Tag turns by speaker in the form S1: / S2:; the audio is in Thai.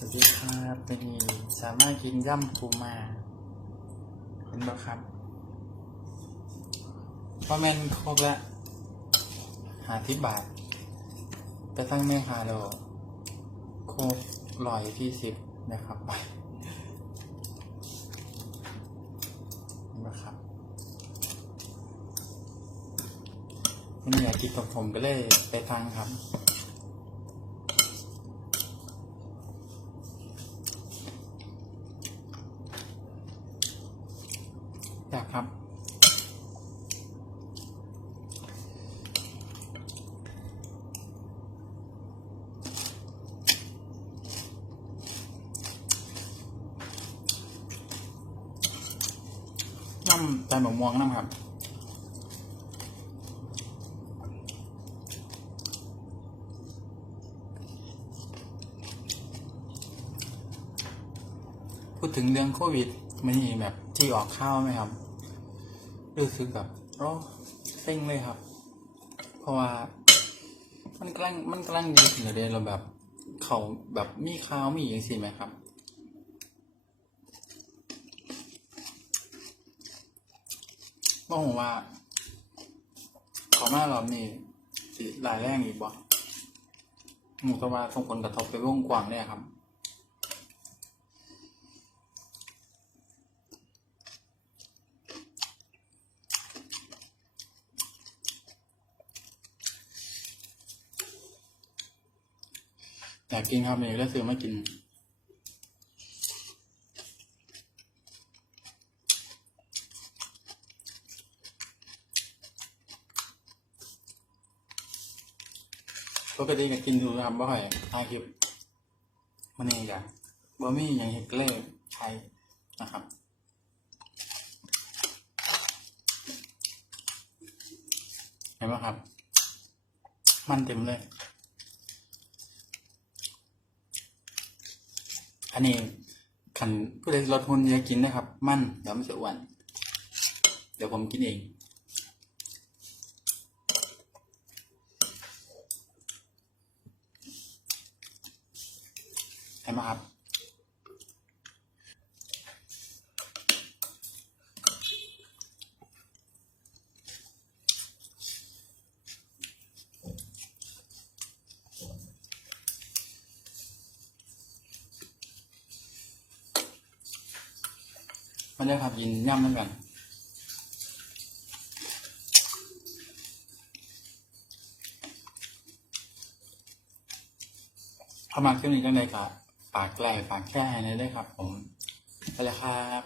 S1: สวัสดีครับเป็นสามารถกินย่ำปูมาเห็นไหมครับพราะแม่นโคกละหาที่บาท ไปตั้งแม่คาโดโคกลอยที่สิบนะครับไปเห็นไหมครับวันนี้อยากกินกับผมก็เลยไปทางครับ อยากครับ น้ำตาลหมกม่วงน้ำครับพูดถึงเรื่องโควิด มันมีแบบที่ออกข้าวไหมครับรู้สึกแบบโอ้เซ็งเลยครับ เพราะว่ามันกลังมันกลังดีถึงเดนเราแบบ เขาแบบมีข้าวมีอย่างสิไหมครับบ่ผมว่าขอมารอบนี้สิหลายแรงอีกบ่หมูตะว่าส่งผลกระทบไปวงกว้างเนี่ยครับ อยากกินครับเนี่ยก็ซื้อมากิน ปกติก็กินอยู่นะครับบ่อยทายคลิปมันนี่ก็บ่มีอย่างเห็ดเล่ใช้นะครับเห็นไหมครับ มันเต็มเลย อันนี้ขันผู้ใดลดหุ่นอยากินนะครับ มั่นเดี๋ยวมันจะอ้วน เดี๋ยวผมกินเองเห็นไหมครับ มาเลยครับยินย่ำนั่นกันเข้ามาคลิปนี้กันเลยครับปากแกล้ปากแก้ให้เลยด้วยครับ ผมไปเลยครับ